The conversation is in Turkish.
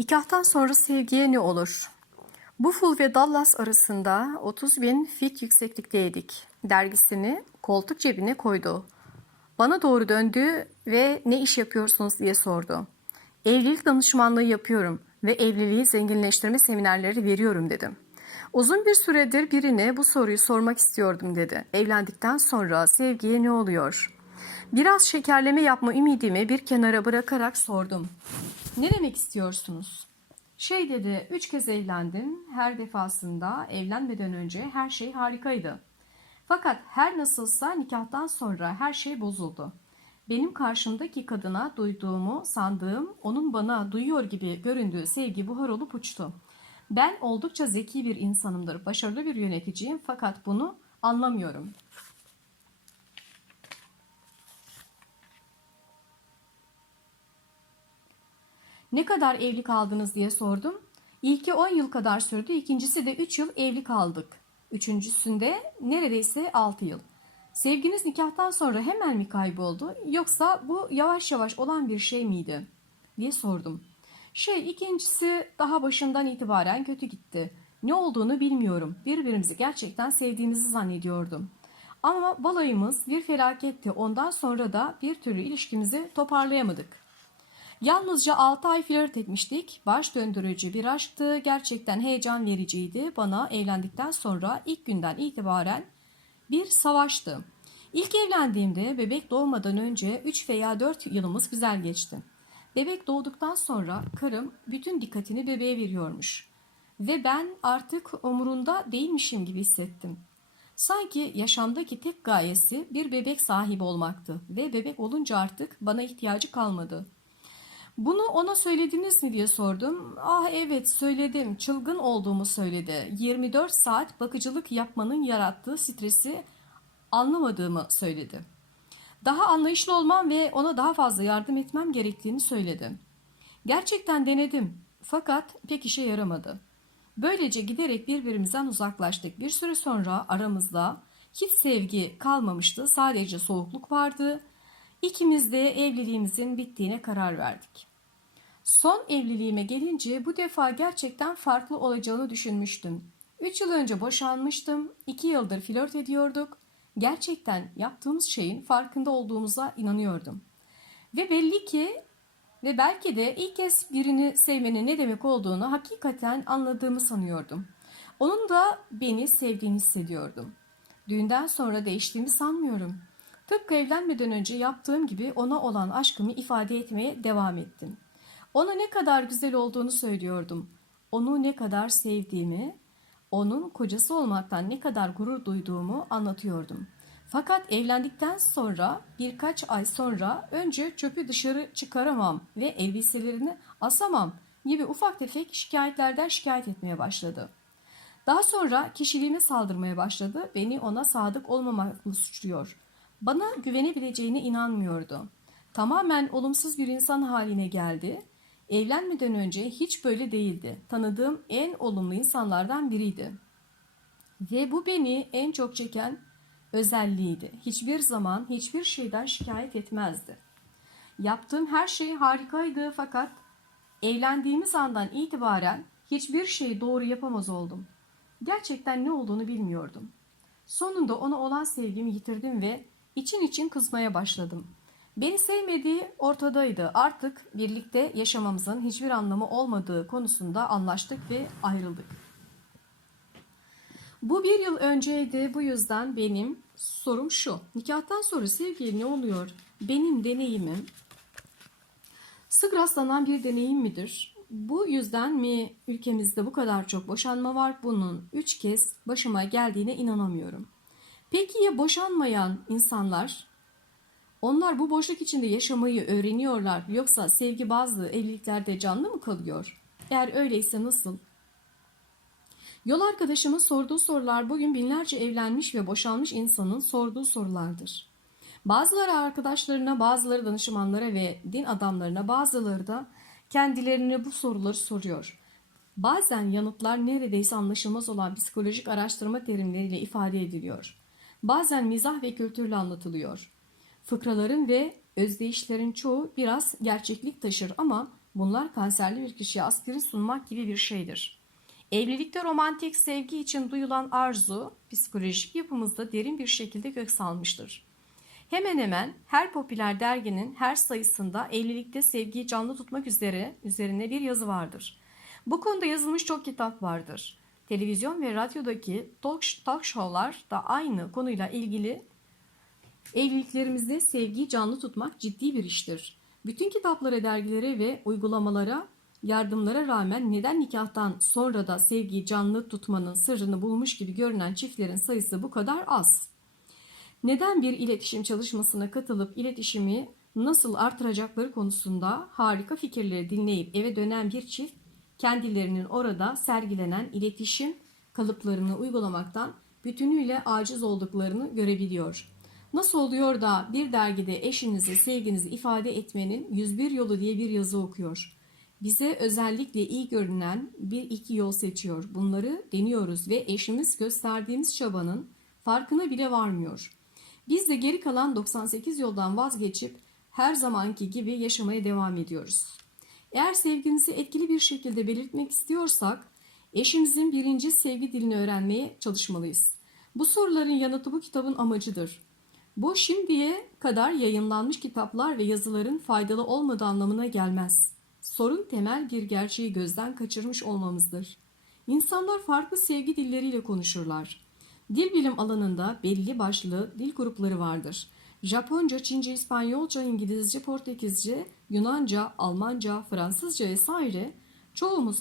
Nikahtan sonra sevgiye ne olur? Buffalo ve Dallas arasında 30 bin fit yükseklikteydik. Dergisini koltuk cebine koydu. Bana doğru döndü ve ne iş yapıyorsunuz diye sordu. Evlilik danışmanlığı yapıyorum ve evliliği zenginleştirme seminerleri veriyorum dedim. Uzun bir süredir birine bu soruyu sormak istiyordum dedi. Evlendikten sonra sevgiye ne oluyor? Biraz şekerleme yapma ümidimi bir kenara bırakarak sordum. Ne demek istiyorsunuz? Şey dedi, üç kez evlendim. Her defasında evlenmeden önce her şey harikaydı. Fakat her nasılsa nikahtan sonra her şey bozuldu. Benim karşımdaki kadına duyduğumu sandığım, onun bana duyuyor gibi göründüğü sevgi buhar olup uçtu. Ben oldukça zeki bir insanımdır, başarılı bir yöneticiyim fakat bunu anlamıyorum. Ne kadar evli kaldınız diye sordum. İlki 10 yıl kadar sürdü, ikincisi de 3 yıl evli kaldık. Üçüncüsünde neredeyse 6 yıl. Sevginiz nikahtan sonra hemen mi kayboldu yoksa bu yavaş yavaş olan bir şey miydi diye sordum. Şey ikincisi daha başından itibaren kötü gitti. Ne olduğunu bilmiyorum. Birbirimizi gerçekten sevdiğimizi zannediyordum. Ama balayımız bir felaketti. Ondan sonra da bir türlü ilişkimizi toparlayamadık. Yalnızca 6 ay flört etmiştik. Baş döndürücü bir aşktı. Gerçekten heyecan vericiydi. Bana evlendikten sonra ilk günden itibaren bir savaştı. İlk evlendiğimde bebek doğmadan önce 3 veya 4 yılımız güzel geçti. Bebek doğduktan sonra karım bütün dikkatini bebeğe veriyormuş. Ve ben artık umurunda değilmişim gibi hissettim. Sanki yaşamdaki tek gayesi bir bebek sahibi olmaktı ve bebek olunca artık bana ihtiyacı kalmadı.'' Bunu ona söylediniz mi diye sordum. Ah evet söyledim. Çılgın olduğumu söyledi. 24 saat bakıcılık yapmanın yarattığı stresi anlamadığımı söyledi. Daha anlayışlı olmam ve ona daha fazla yardım etmem gerektiğini söyledi. Gerçekten denedim fakat pek işe yaramadı. Böylece giderek birbirimizden uzaklaştık. Bir süre sonra aramızda hiç sevgi kalmamıştı. Sadece soğukluk vardı. İkimiz de evliliğimizin bittiğine karar verdik. Son evliliğime gelince bu defa gerçekten farklı olacağını düşünmüştüm. 3 yıl önce boşanmıştım, 2 yıldır flört ediyorduk. Gerçekten yaptığımız şeyin farkında olduğumuza inanıyordum. Ve belli ki ve belki de ilk kez birini sevmenin ne demek olduğunu hakikaten anladığımı sanıyordum. Onun da beni sevdiğini hissediyordum. Düğünden sonra değiştiğimi sanmıyorum. Tıpkı evlenmeden önce yaptığım gibi ona olan aşkımı ifade etmeye devam ettim. Ona ne kadar güzel olduğunu söylüyordum. Onu ne kadar sevdiğimi, onun kocası olmaktan ne kadar gurur duyduğumu anlatıyordum. Fakat evlendikten sonra birkaç ay sonra önce çöpü dışarı çıkaramam ve elbiselerini asamam gibi ufak tefek şikayetlerden şikayet etmeye başladı. Daha sonra kişiliğime saldırmaya başladı. Beni ona sadık olmamakla suçluyor. Bana güvenebileceğine inanmıyordu. Tamamen olumsuz bir insan haline geldi. Evlenmeden önce hiç böyle değildi. Tanıdığım en olumlu insanlardan biriydi. Ve bu beni en çok çeken özelliğiydi. Hiçbir zaman hiçbir şeyden şikayet etmezdi. Yaptığım her şey harikaydı fakat evlendiğimiz andan itibaren hiçbir şeyi doğru yapamaz oldum. Gerçekten ne olduğunu bilmiyordum. Sonunda ona olan sevgimi yitirdim ve için için kızmaya başladım. Beni sevmediği ortadaydı. Artık birlikte yaşamamızın hiçbir anlamı olmadığı konusunda anlaştık ve ayrıldık. Bu bir yıl önceydi. Bu yüzden benim sorum şu. Nikahtan sonra sevgiye ne oluyor? Benim deneyimim sık rastlanan bir deneyim midir? Bu yüzden mi ülkemizde bu kadar çok boşanma var? Bunun üç kez başıma geldiğine inanamıyorum. Peki ya boşanmayan insanlar? Onlar bu boşluk içinde yaşamayı öğreniyorlar yoksa sevgi bazı evliliklerde canlı mı kalıyor? Eğer öyleyse nasıl? Yol arkadaşımın sorduğu sorular bugün binlerce evlenmiş ve boşanmış insanın sorduğu sorulardır. Bazıları arkadaşlarına, bazıları danışmanlara ve din adamlarına, bazıları da kendilerine bu soruları soruyor. Bazen yanıtlar neredeyse anlaşılmaz olan psikolojik araştırma terimleriyle ifade ediliyor. Bazen mizah ve kültürle anlatılıyor. Fıkraların ve özdeyişlerin çoğu biraz gerçeklik taşır ama Bunlar kanserli bir kişiye aspirin sunmak gibi bir şeydir. Evlilikte romantik sevgi için duyulan arzu psikolojik yapımızda derin bir şekilde kök salmıştır. Hemen hemen her popüler derginin her sayısında evlilikte sevgiyi canlı tutmak üzere üzerine bir yazı vardır. Bu konuda yazılmış çok kitap vardır. Televizyon ve radyodaki talk, talk show'lar da aynı konuyla ilgili evliliklerimizde sevgiyi canlı tutmak ciddi bir iştir. Bütün kitaplara, dergilere ve uygulamalara, yardımlara rağmen neden nikahtan sonra da sevgiyi canlı tutmanın sırrını bulmuş gibi görünen çiftlerin sayısı bu kadar az? Neden bir iletişim çalışmasına katılıp iletişimi nasıl artıracakları konusunda harika fikirleri dinleyip eve dönen bir çift kendilerinin orada sergilenen iletişim kalıplarını uygulamaktan bütünüyle aciz olduklarını görebiliyor. Nasıl oluyor da bir dergide eşinizi, sevginizi ifade etmenin 101 yolu diye bir yazı okuyor. Bize özellikle iyi görünen bir iki yol seçiyor. Bunları deniyoruz ve eşimiz gösterdiğimiz çabanın farkına bile varmıyor. Biz de geri kalan 98 yoldan vazgeçip her zamanki gibi yaşamaya devam ediyoruz. Eğer sevgimizi etkili bir şekilde belirtmek istiyorsak eşimizin birinci sevgi dilini öğrenmeye çalışmalıyız. Bu soruların yanıtı bu kitabın amacıdır. Bu şimdiye kadar yayınlanmış kitaplar ve yazıların faydalı olmadığı anlamına gelmez. Sorun temel bir gerçeği gözden kaçırmış olmamızdır. İnsanlar farklı sevgi dilleriyle konuşurlar. Dil bilim alanında belli başlı dil grupları vardır. Japonca, Çince, İspanyolca, İngilizce, Portekizce, Yunanca, Almanca, Fransızca vesaire çoğumuz